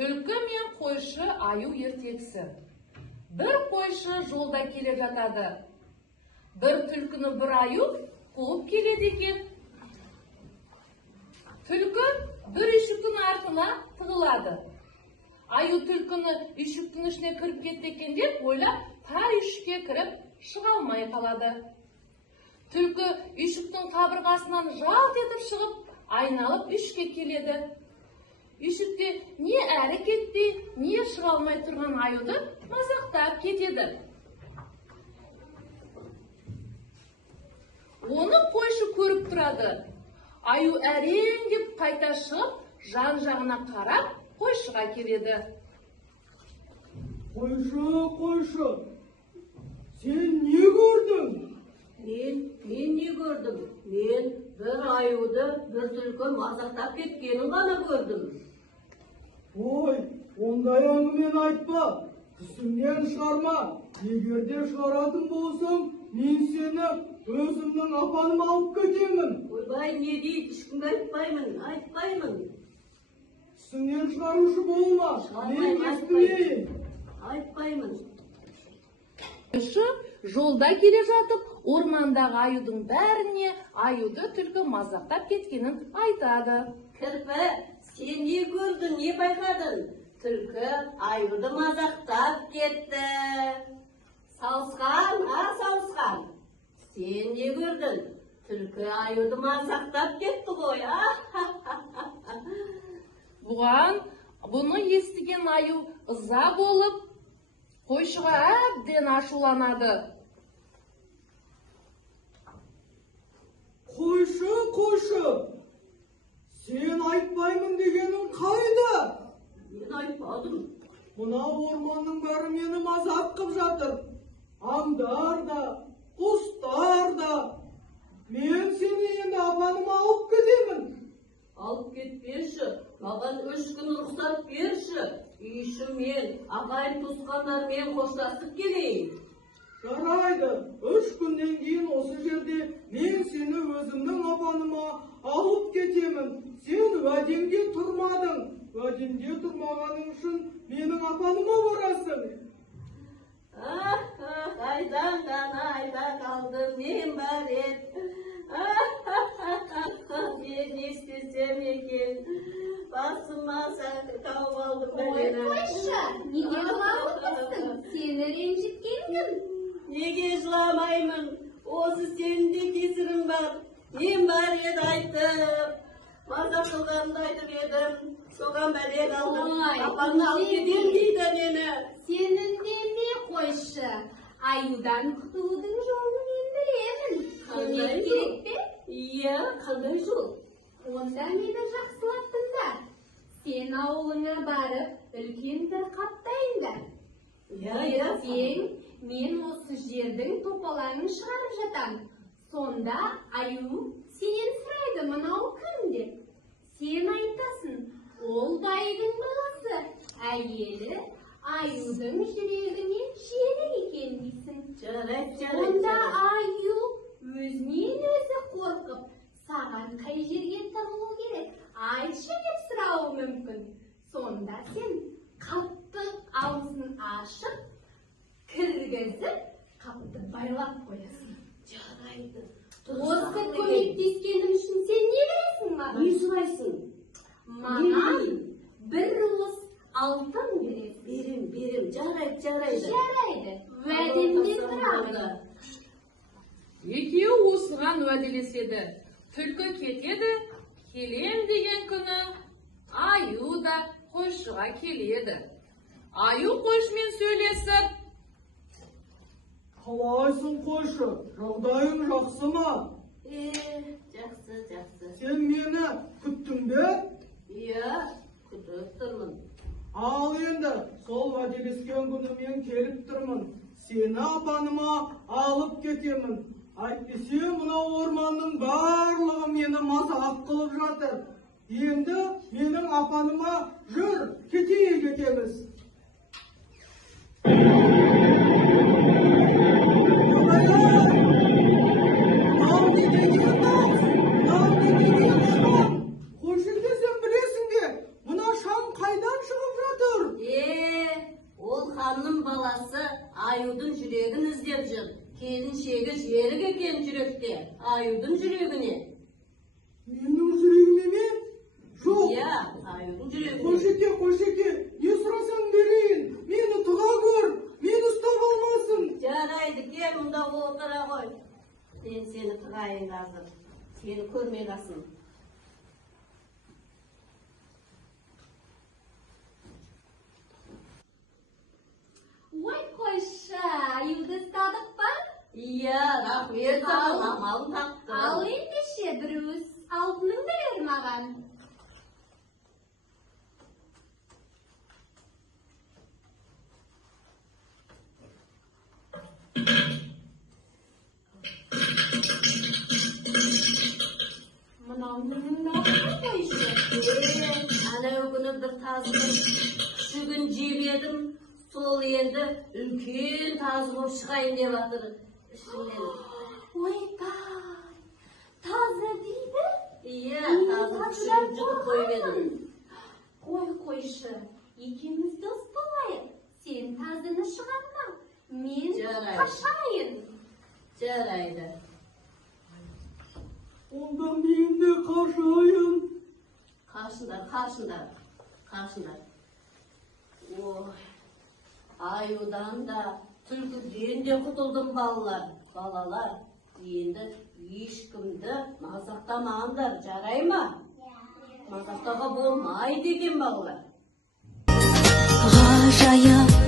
Түлкі мен қойшы аю ертексі. Bir қойшы жолда келе жатады. Bir түлкіні bir аю қуып келеді екен. Түлкі bir үйшіктің артына тығылады. Аю түлкіні үйшіктің ішіне кіріп кетті екен деп ойлап, тар үйшікке кіріп шыға алмай қалады. Түлкі үйшіктің қабырғасынан жалт етіп шығып, айналып үйшікке келеді. Үйшікте не әрі кетті, не шыға алмай тұрған аюды мазақтап кетеді. Оны қойшы көріп тұрады. Аю әрең деп қайта шығып, жан-жағына қарап, қойшыға келеді. Қойшы, сен не көрдің? Мен не көрдім? Мен бір аюды бір түлкі мазақтап кеткенін ғана көрдім. Ой, ондай әңгімені айтпа, түсіңнен шығарма. Егер де шығаратын болсаң, мен сені өзімнің апаныма алып кетемін. Ойбай, не дейді, ешкімге айтпаймын. Түсіңнен шығарушы болма, мен естімейін. Айтпаймын. Қойшы жолда келе жатып, ормандағы аюдың бәріне аюды түлкі мазақтап кеткенін айтады. Кірпі, сен не көрдің, не байқадың? Түлкі аюды мазақтап кетті. Сауысқан. Сен не көрдің? Түлкі аюды мазақтап кетті ғой, Бұны естіген аю ыза болып, қойшыға әбден ашуланады. Қойшы, сен айтпаймын дегенің қайда? Мен айтпадым. Мына орманның бәрі мені мазақ қып жатыр. Аңдар да, құстар да. Мен сені енді апаныма алып кетемін. Алып кетпеші, маған 3 күн рұқсат берші. Үйші мен, ағайын туысқандармен қоштасып келейін. Жарайды, 3 күннен кейін осы жерде мен сені өзімнің апаныма алып кетемін. Сен уәдемде тұрмадың. Уәдемде тұрмағаның үшін менің апаныма барасың. Қайдан ғана айда қалдым, мен бар ет. Мен не істесем екен, басыма тауып алдым. Ой, қойшы, неге жылап отырсың? Сені ренжіткен кім? Неге жыламаймын? Осы сенің де кесірің бар. Мен бар еді айтып, мазақ қылғанымды айтып едім. Соған бәле қалдым. Апаңды алып кетем дейді мені. Сенің деме қойшы. Аюдан құтылудың жолын мен білемін. Қандай Көмек жол? керек пе? Иә, қандай жол? Онда мені жақсылап тыңда. Сен ауылыңа барып, үлкен бір қап дайында. Иә. Мен осы жердің топалаңын шығарып жатам. Сонда аю сенен сұрайды, мынау кім деп. Сен айтасың, ол байдың баласы, әйелі аюдың жүрегіне жерік екен дейсің. Жарайды. Онда аю өзінен өзі қорқып, саған қай жерге тығылу керек, айтшы деп сұрауы мүмкін. Сонда сен қапты аузын ашып, кіргізіп, қапты байлап қоясың. Жарайды. Осы көмектескенім үшін сен не бересің маған? Не сұрайсың? Маған бір уыс алтын бересің. Берем. Жарайды. Жарайды. Уәдемде тұрамын. Екеуі осыған уәделеседі. Түлкі кетеді, келем деген күні аю да қойшыға келеді. Аю қойшымен сөйлесіп, Қалайсың қойшы, жағдайың жақсы ма? Жақсы. Сен мені күттің бе? Иә, күтіп тұрмын. Ал енді, сол уәделескен күні мен келіп тұрмын. Сені апаныма алып кетемін. Әйтпесе мына орманның барлығы мені мазақ қылып жатыр. Енді менің апаныма жүр, кетеміз. Қойшы, сен білесің бе, мына шам қайдан шығып жатыр? жерік екен жүректе, аюдың жүрегіне. Менің жүрегіме ме? Жоқ. Иә, аюдың жүрегіне. Қойшеке, не сұрасаң берейін. Мені тұға көр, мені ұстап алмасын. Жарайды, кел мұнда отыра ғой. Мен сені тығайын қазір. Сені көрмей қалсын. Ой, қойшы, аюды ұстадық па? Иә, рахмет саған, амалын таптым. Ал ендеше бір өз алтыныңды бер маған. Мынау ненің дауысы қойшы? Анау күні бір тазының күшігін жеп едім, сол енді үлкен тазы болып шығайын деп жатыр ішімнен. Ойбай, тазы дейді? Иә, тазы күшігін жұтып қойып едім. Ой қойшы, екеуміз дос болайық. Сен тазыны шығарма, мен Жарайды. қашайын. Жарайды. Онда мен де қашайын. Қашындар. Ой, аюдан да, түлкіден де құтылдым балалар. Енді ешкімді мазақтамаңдар, жарай ма? Мазақтауға болмайды екен балалар. Ғажайып